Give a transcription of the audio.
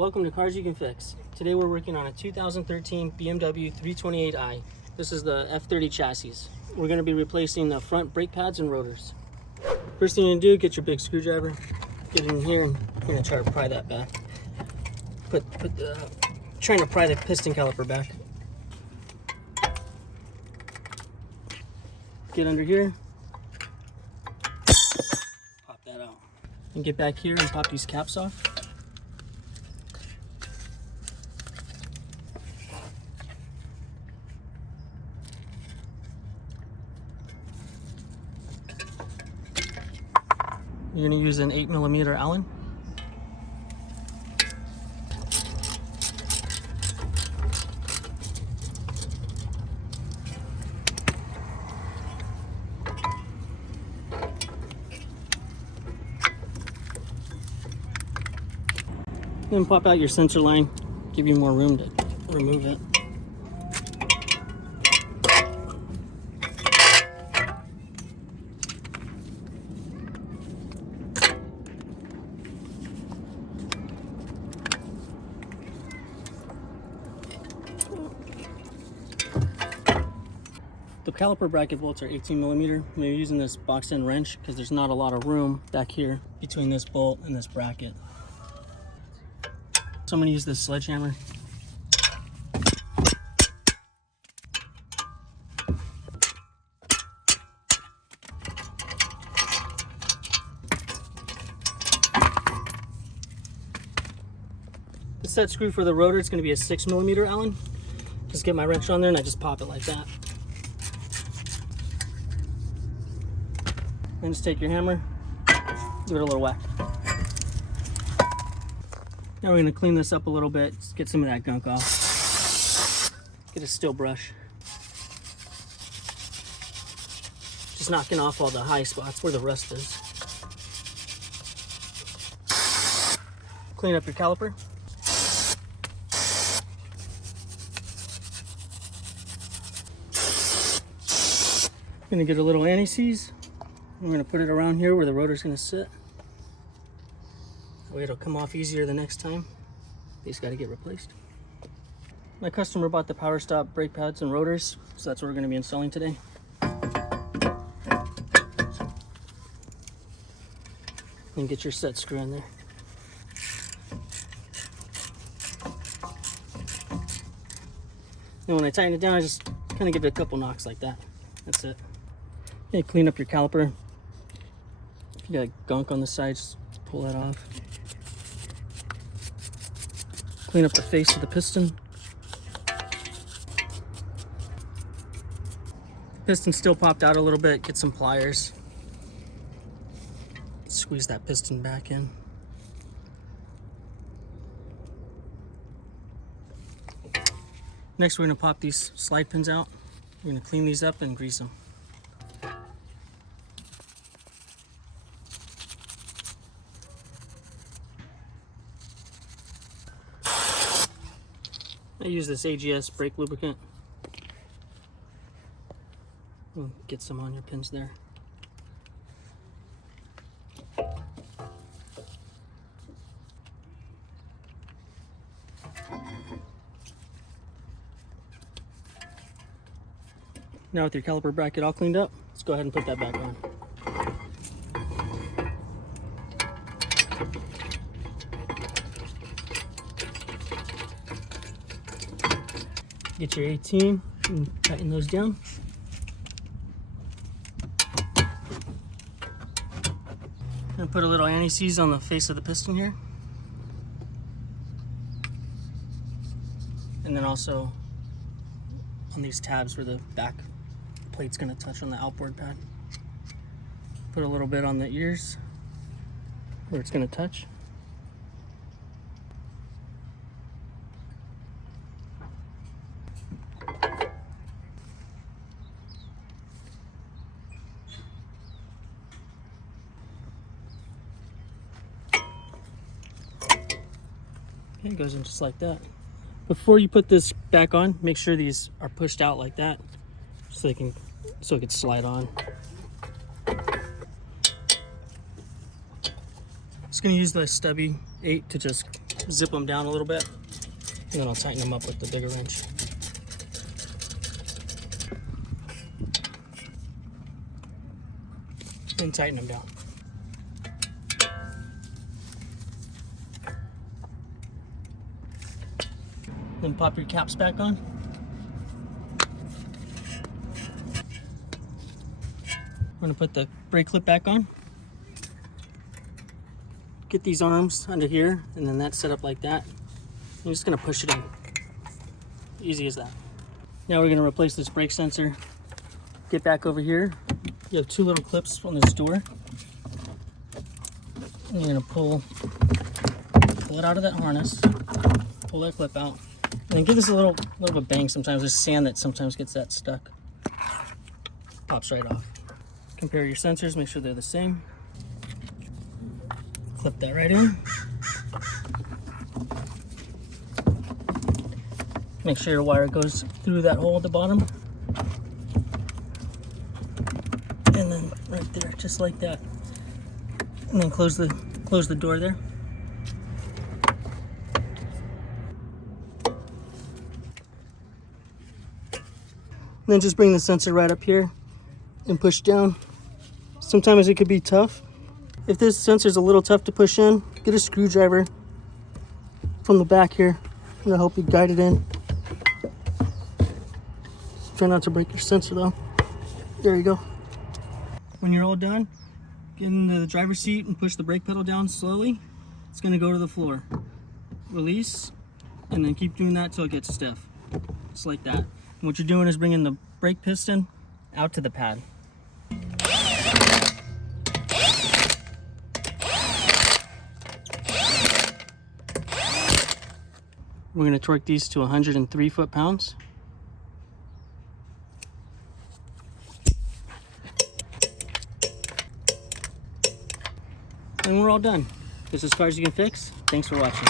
Welcome to Cars You Can Fix. Today we're working on a 2013 BMW 328i. This is the F30 chassis. We're going to be replacing the front brake pads and rotors. First thing you need to do, get your big screwdriver, get in here, and I'm going to try to pry that back. Trying to pry the piston caliper back. Get under here, pop that out, and get back here and pop these caps off. You're going to use an 8mm Allen. Then pop out your sensor line, give you more room to remove it. The caliper bracket bolts are 18mm. I'm using this box end wrench because there's not a lot of room back here between this bolt and this bracket. So I'm going to use this sledgehammer. The set screw for the rotor is going to be a 6mm Allen. Just get my wrench on there and I just pop it like that. Then just take your hammer, give it a little whack. Now we're going to clean this up a little bit, just get some of that gunk off. Get a steel brush. Just knocking off all the high spots where the rust is. Clean up your caliper. I'm going to get a little anti-seize. We're going to put it around here where the rotor's going to sit. That way it'll come off easier the next time. These got to get replaced. My customer bought the power stop brake pads and rotors, so that's what we're going to be installing today. And get your set screw in there. And when I tighten it down, I just kind of give it a couple knocks like that. That's it. Okay, clean up your caliper. If you got gunk on the sides, just pull that off. Clean up the face of the piston. Piston still popped out a little bit. Get some pliers. Squeeze that piston back in. Next, we're going to pop these slide pins out. We're going to clean these up and grease them. I use this AGS brake lubricant. We'll get some on your pins there. Now with your caliper bracket all cleaned up, let's go ahead and put that back on. Get your 18 and tighten those down. And put a little anti-seize on the face of the piston here. And then also on these tabs where the back plate's going to touch on the outboard pad. Put a little bit on the ears where it's going to touch. Okay, it goes in just like that. Before you put this back on, make sure these are pushed out like that so it can slide on. Just gonna use the stubby 8 to just zip them down a little bit, and then I'll tighten them up with the bigger wrench. And tighten them down. Then pop your caps back on. We're going to put the brake clip back on. Get these arms under here, and then that's set up like that. I'm just going to push it in. Easy as that. Now we're going to replace this brake sensor. Get back over here. You have two little clips from this door. And you're going to pull it out of that harness. Pull that clip out. And then give this a little bit of bang sometimes. There's sand that sometimes gets that stuck. Pops right off. Compare your sensors, make sure they're the same. Clip that right in. Make sure your wire goes through that hole at the bottom. And then right there, just like that. And then close the door there. And then just bring the sensor right up here and push down. Sometimes it could be tough. If this sensor is a little tough to push in, get a screwdriver from the back here. It'll help you guide it in. Try not to break your sensor though. There you go. When you're all done, get into the driver's seat and push the brake pedal down slowly. It's going to go to the floor. Release, and then keep doing that till it gets stiff. Just like that. And what you're doing is bringing the brake piston out to the pad. We're going to torque these to 103 foot-pounds. And we're all done. This is as far as you can fix. Thanks for watching.